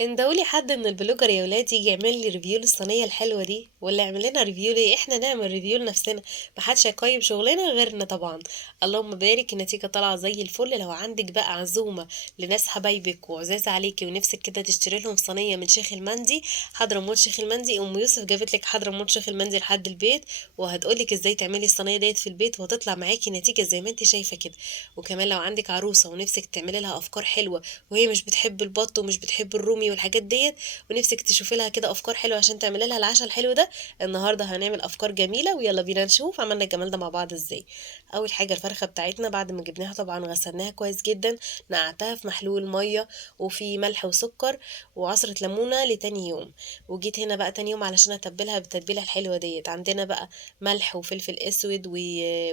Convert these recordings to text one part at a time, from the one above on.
اندهولي حد من البلوجر يا ولاد يجي يعمل لي ريفيو للصينيه الحلوه دي، ولا يعمل لنا ريفيو ليه؟ احنا نعمل ريفيو لنفسنا. محدش هيقيم شغلنا غيرنا طبعا. اللهم بارك، النتيجه طالعه زي الفل. لو عندك بقى عزومه لناس حبايبك وعزاز عليكي ونفسك كده تشتري لهم صينيه من شيخ المندي، حضرموت شيخ المندي، ام يوسف جابت لك حضرموت شيخ المندي لحد البيت، وهتقولك ازاي تعملي الصينيه ديت في البيت، وهتطلع معاكي نتيجه زي ما انت شايفه كده. وكمان لو عندك عروسه ونفسك تعملي لها افكار حلوه، وهي مش بتحب البط ومش بتحب الرومي والحاجات ديت، ونفسك تشوفي لها كده افكار حلوه عشان تعملي لها العشاء الحلو ده، النهارده هنعمل افكار جميله. ويلا بينا نشوف عملنا الجمال ده مع بعض ازاي. اول حاجه الفرخه بتاعتنا بعد ما جبناها طبعا غسلناها كويس جدا، نقعتها في محلول ميه وفي ملح وسكر وعصره ليمونه لتاني يوم. وجيت هنا بقى تاني يوم علشان اتبلها بالتتبيله الحلوه ديت. عندنا بقى ملح وفلفل اسود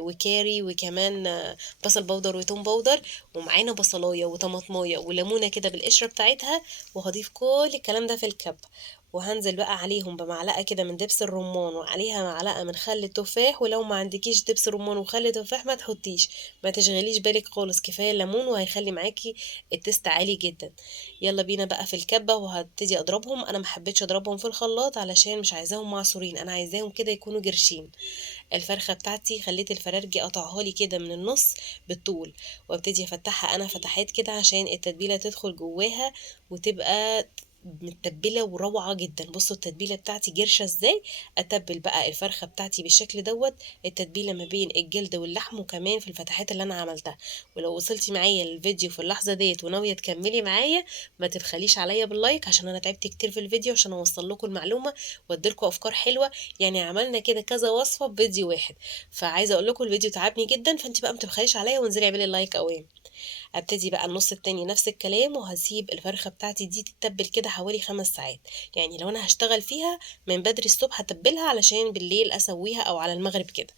وكاري، وكمان بصل بودر وتوم بودر، ومعانا بصلايه وطماطمايه وليمونه كده بالقشره بتاعتها. وهضيف كل الكلام ده في الكب، وهنزل بقى عليهم بمعلقه كده من دبس الرمان، وعليها معلقه من خل التفاح. ولو ما عندكيش دبس رمان وخل تفاح ما تحطيش، ما تشغليش بالك خالص، كفايه الليمون وهيخلي معاكي التست عالي جدا. يلا بينا بقى في الكبه، وهبتدي اضربهم. انا ما حبيتش اضربهم في الخلاط علشان مش عايزاهم معصورين، انا عايزاهم كده يكونوا جرشين. الفرخه بتاعتي خليت الفرارجي قطعها لي كده من النص بالطول، وابتدي افتحها انا فتحات كده عشان التتبيله تدخل جواها وتبقى متبله وروعه جدا. بصوا التتبيله بتاعتي جرشه ازاي. اتبل بقى الفرخه بتاعتي بالشكل دوت، التتبيله ما بين الجلد واللحم وكمان في الفتحات اللي انا عملتها. ولو وصلتي معايا للفيديو في اللحظه ديت وناويه تكملي معايا، ما تبخليش عليا باللايك، عشان انا تعبت كتير في الفيديو عشان اوصل لكم المعلومه واديلكم افكار حلوه. يعني عملنا كده كذا وصفه في فيديو واحد، فعايزه اقول لكم الفيديو تعبني جدا، فانت بقى ما تبخليش عليا وانزلي اعملي اللايك اوام. ابتدي بقى النص التاني نفس الكلام، وهسيب الفرخه بتاعتي دي تتبل كده حوالي 5 ساعات. يعني لو انا هشتغل فيها من بدري الصبح هتبلها علشان بالليل اسويها او على المغرب كده.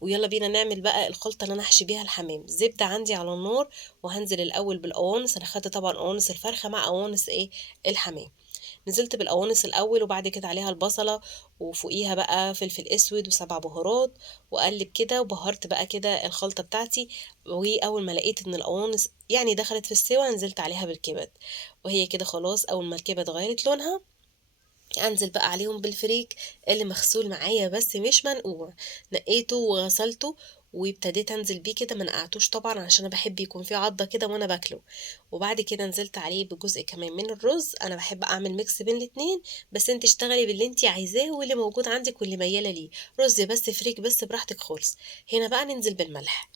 ويلا بينا نعمل بقى الخلطه اللي انا هحشي بيها الحمام. زبده عندي على النار، وهنزل الاول بالقوانص. انا خدت طبعا قوانص الفرخه مع قوانص الحمام. نزلت بالقوانص الاول، وبعد كده عليها البصله، وفوقيها بقى فلفل اسود وسبع بهارات، واقلب كده. وبهرت بقى كده الخلطه بتاعتي. واول ما لقيت ان القوانص يعني دخلت في السوا، نزلت عليها بالكبد. وهي كده خلاص، اول ما الكبد غيرت لونها انزل بقى عليهم بالفريك اللي مغسول معايا بس مش منقوع. نقيته وغسلته، وابتديت انزل بيه كده، ما نقعتوش طبعا عشان انا بحب يكون فيه عضه كده وانا باكله. وبعد كده نزلت عليه بجزء كمان من الرز. انا بحب اعمل ميكس بين الاتنين، بس انت اشتغلي باللي انت عايزاه واللي موجود عندك واللي مياله ليه. رز بس، فريك بس، براحتك خالص. هنا بقى ننزل بالملح،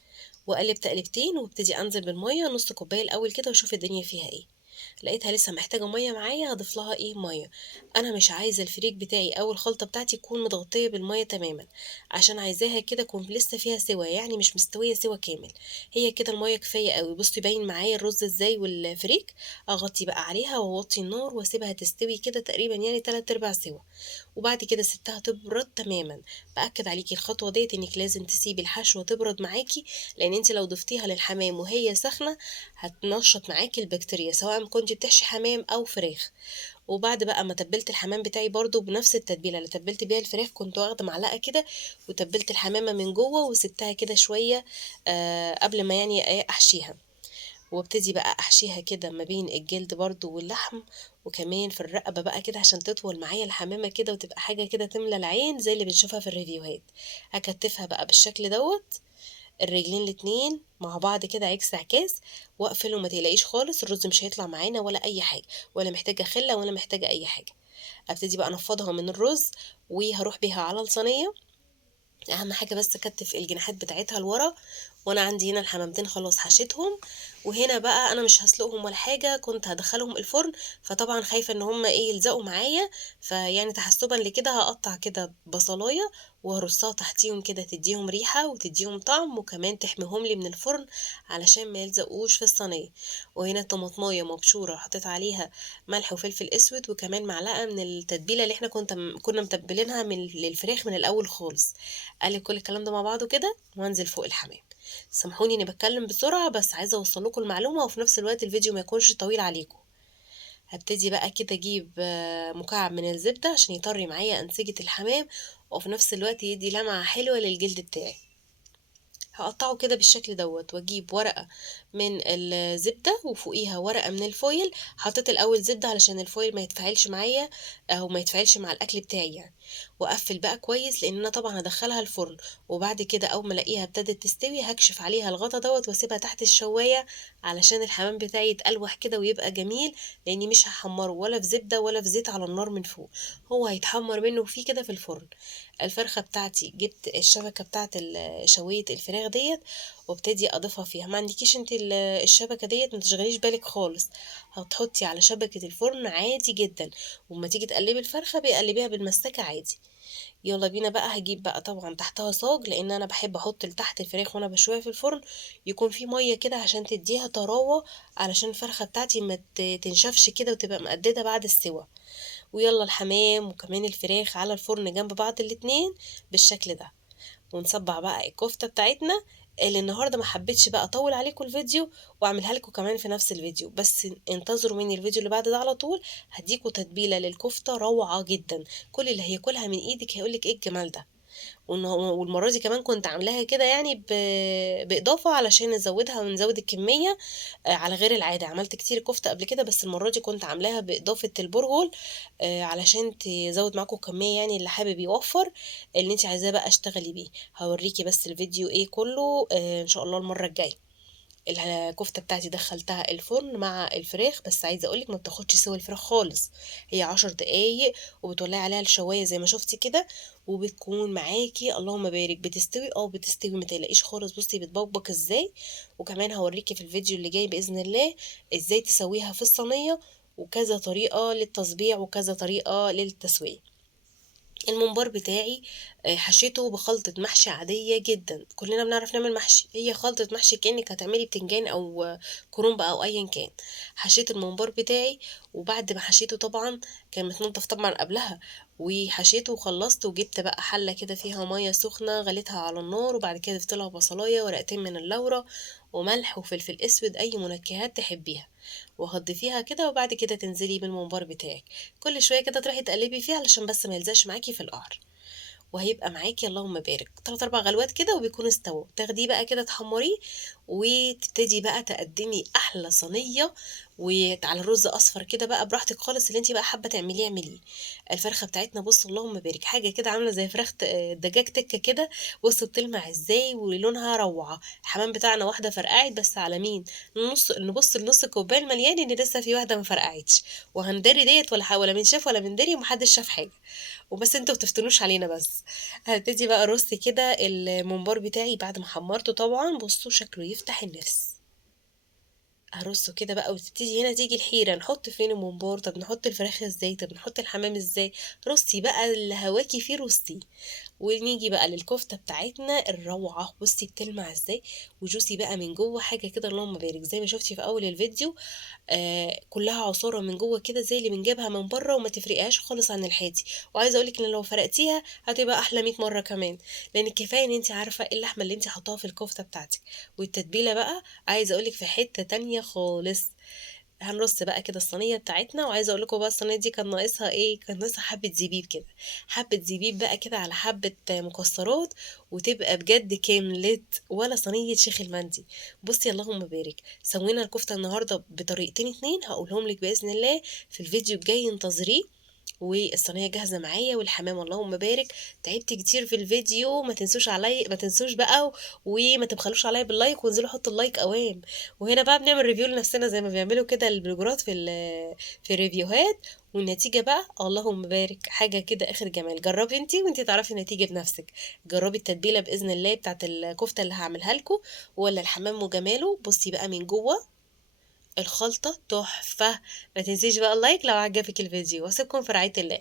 وقلب تقلبتين، وابتدي انزل بالميه نص كوبايه الاول كده واشوف الدنيا فيها ايه. لقيتها لسه محتاجة مية معايا، هضيف لها مية. انا مش عايزة الفريك بتاعي او الخلطة بتاعتي تكون متغطية بالمية تماما، عشان عايزاها كده تكون لسه فيها سوا، يعني مش مستوية سوا كامل. هي كده المية كفاية قوي. بصي باين معايا الرز ازاي والفريك. اغطي بقى عليها واوطي النار واسيبها تستوي كده تقريبا يعني 3/4 سوا. وبعد كده سبتها تبرد تماما. باكد عليكي الخطوه ديت انك لازم تسيبي الحشوه تبرد معاكي، لان انت لو ضفتيها للحمام وهي سخنه هتنشط معاكي البكتيريا، سواء كنت بتحشي حمام او فراخ. وبعد بقى ما تبلت الحمام بتاعي برضو بنفس التتبيله اللي تبلت بيها الفراخ، كنت واخده معلقه كده وتبلت الحمامه من جوه وسبتها كده شويه قبل ما يعني احشيها. وابتدي بقى احشيها كده ما بين الجلد برضو واللحم، وكمان في الرقبة بقى كده عشان تطول معايا الحمامة كده وتبقى حاجة كده تملى العين زي اللي بنشوفها في الريفيوهات. هكتفها بقى بالشكل دوت، الرجلين الاتنين مع بعض كده عكس عكاس، واقفل. وما تقلقيش خالص، الرز مش هيطلع معانا ولا اي حاجة، ولا محتاجة خلة ولا محتاجة اي حاجة. ابتدي بقى انفضها من الرز، وهروح بيها على الصينية. اهم حاجه بس اكتف الجناحات بتاعتها لورا. وانا عندي هنا الحمامتين خلاص حشيتهم. وهنا بقى انا مش هسلقهم ولا حاجه، كنت هدخلهم الفرن، فطبعا خايفه ان هم يلزقوا معايا. فيعني تحسبا لكده هقطع كده بصلايه وهرصها تحتيهم كده، تديهم ريحه وتديهم طعم وكمان تحميهم لي من الفرن علشان ما يلزقوش في الصينيه. وهنا طماطمايه مبشوره حطيت عليها ملح وفلفل اسود، وكمان معلقه من التتبيله اللي احنا كنا متبلينها من للفراخ من الاول خالص. اقلب كل الكلام ده مع بعضه كده وانزل فوق الحمام. سامحوني اني بتكلم بسرعه، بس عايزه اوصل لكم المعلومه وفي نفس الوقت الفيديو ما يكونش طويل عليكم. هبتدي بقى كده اجيب مكعب من الزبده عشان يطري معايا انسجه الحمام، وفي نفس الوقت يدي لمعه حلوه للجلد بتاعي. هقطعه كده بالشكل دوت، واجيب ورقة من الزبدة وفوقيها ورقة من الفويل. حطيت الاول زبدة علشان الفويل ما يتفاعلش معايا او ما يتفاعلش مع الاكل بتاعي يعني. واقفل بقى كويس لان انا طبعا هدخلها الفرن. وبعد كده اول ما الاقيها ابتدت تستوي هكشف عليها الغطا دوت واسيبها تحت الشواية علشان الحمام بتاعي يتقلوح كده ويبقى جميل، لاني مش هحمره ولا في زبدة ولا في زيت على النار من فوق، هو هيتحمر منه فيه كده في الفرن. الفرخة بتاعتي جبت الشبكة بتاعت شوية الفراخ ديت وابتدي اضيفها فيها. ما عندكيش انت الشبكة ديت ما تشغليش بالك خالص، هتحطي على شبكة الفرن عادي جدا. وما تيجي تقلبي الفرخة بيقلبيها بالمسكة عادي. يلا بينا بقى. هجيب بقى طبعا تحتها صاج، لان انا بحب احط لتحت الفراخ وانا بشويها في الفرن يكون في ميه كده عشان تديها طراوه، علشان الفرخه بتاعتي ما تنشفش كده وتبقى مقدده بعد السوا. ويلا الحمام وكمان الفراخ على الفرن جنب بعض الاتنين بالشكل ده. ونصبع بقى الكفتة بتاعتنا اللي النهارده ما حبيتش بقى اطول عليكم الفيديو واعملها لكم كمان في نفس الفيديو، بس انتظروا مني الفيديو اللي بعد ده على طول. هديكوا تتبيلة للكفتة روعة جدا، كل اللي هياكلها من ايدك هيقولك ايه الجمال ده. والمرة دي كمان كنت عاملاها كده يعني بإضافة علشان نزودها ونزود الكمية. على غير العادة عملت كتير كفتة قبل كده، بس المرة دي كنت عاملاها بإضافة البرغل علشان تزود معاكم كمية، يعني اللي حابب يوفر اللي انت عايزاه بقى اشتغلي بيه. هوريكي بس الفيديو ايه كله ان شاء الله المرة الجاية. الكفتة بتاعتي دخلتها الفرن مع الفراخ، بس عايزة اقولك ما بتاخدش سوى الفراخ خالص، هي 10 دقايق وبتولعي عليها الشواية زي ما شفتي كده، وبتكون معاكي اللهم بارك بتستوي. بتستوي ما تقلقيش خالص. بصي بتبقبق ازاي. وكمان هوريكي في الفيديو اللي جاي بإذن الله ازاي تسويها في الصينية، وكذا طريقة للتصبيع وكذا طريقة للتسوية. الممبار بتاعي حشيته بخلطة محشي عادية جدا، كلنا بنعرف نعمل محشي، هي خلطة محشي كأنك هتعملي بتنجان أو كرنب أو أيا كان. حشيت الممبار بتاعي، وبعد ما حشيته طبعا كان متنضف طبعا قبلها، وحشيته وخلصت وجبت بقى حلة كده فيها مية سخنة غليتها على النار، وبعد كده ضفت لها بصلاية ورقتين من اللورة وملح وفلفل اسود اي منكهات تحبيها، وهتضيفيها كده. وبعد كده تنزلي بالممبار بتاعك، كل شويه كده تروحي تقلبي فيه علشان بس ما يلزقش معاكي في القعر. وهيبقى معاكي اللهم بارك 3 4 غلوات كده وبيكون استوى. تاخديه بقى كده تحمريه وتبتدي بقى تقدمي احلى صينيه. وعلى الرز اصفر كده بقى براحتك خالص، اللي انت بقى حابه تعمليه اعمليه. الفرخه بتاعتنا بصوا اللهم بارك حاجه كده عامله زي فراخ دجاج تكه كده. بصوا بتلمع ازاي ولونها روعه. الحمام بتاعنا واحده فرقعت بس على مين؟ نبص لنص الكوبايه المليان ان لسه في واحده ما فرقعتش، وهندري ديت ولا من شاف ولا من دري ومحدش شاف حاجه. وبس انتوا بتفتنوش علينا بس. هبتدي بقى ارص كده الممبار بتاعي بعد ما حمرته طبعا، بصوا شكله يفتح النفس. هرصه كده بقى، وتبتدي هنا تيجي الحيرة نحط فين الممبار، طب نحط الفراخ ازاي، طب نحط الحمام ازاي. رصي بقى اللي هواكي فيه رصي. ونيجي بقى للكفتة بتاعتنا الروعة، بصي بتلمع ازاي وجوسي بقى من جوه حاجة كده اللهم بارك زي ما شفتي في اول الفيديو. كلها عصارة من جوه كده زي اللي بنجيبها من بره، وما تفرقهاش خالص عن الحادي. وعايزه اقولك ان لو فرقتيها هتبقى احلى 100 مره كمان، لان كفايه ان انت عارفه ايه اللحمه اللي انت حطاها في الكفته بتاعتك. والتتبيله بقى عايزه اقولك في حته تانية خالص. هنرص بقى كده الصينيه بتاعتنا، وعايزه اقول لكم بقى الصينيه دي كان ناقصها ايه، كان ناقصها حبه زبيب كده. حبه زبيب بقى كده على حبه مكسرات، وتبقى بجد كاملت ولا صينيه شيخ المندي. بصي اللهم بارك. سوينا الكفته النهارده بطريقتين اتنين هقولهم لك باذن الله في الفيديو الجاي، انتظريه. والصينيه جاهزه معايا والحمام اللهم بارك. تعبت كتير في الفيديو، ما تنسوش علي، ما تنسوش بقى وما تبخلوش عليا باللايك، وانزلوا حطوا اللايك اوام. وهنا بقى بنعمل ريفيو لنفسنا زي ما بيعملوا كده البلوجرات في الريفيوهات. والنتيجه بقى اللهم بارك حاجه كده اخر جمال. جربي انتي تعرفي النتيجه بنفسك. جربي التتبيله باذن الله بتاعت الكفته اللي هعملها لكم، ولا الحمام وجماله. بصي بقى من جوه الخلطه تحفه. ما تنسيش بقى اللايك لو عجبك الفيديو، واسيبكم في رعايه الله.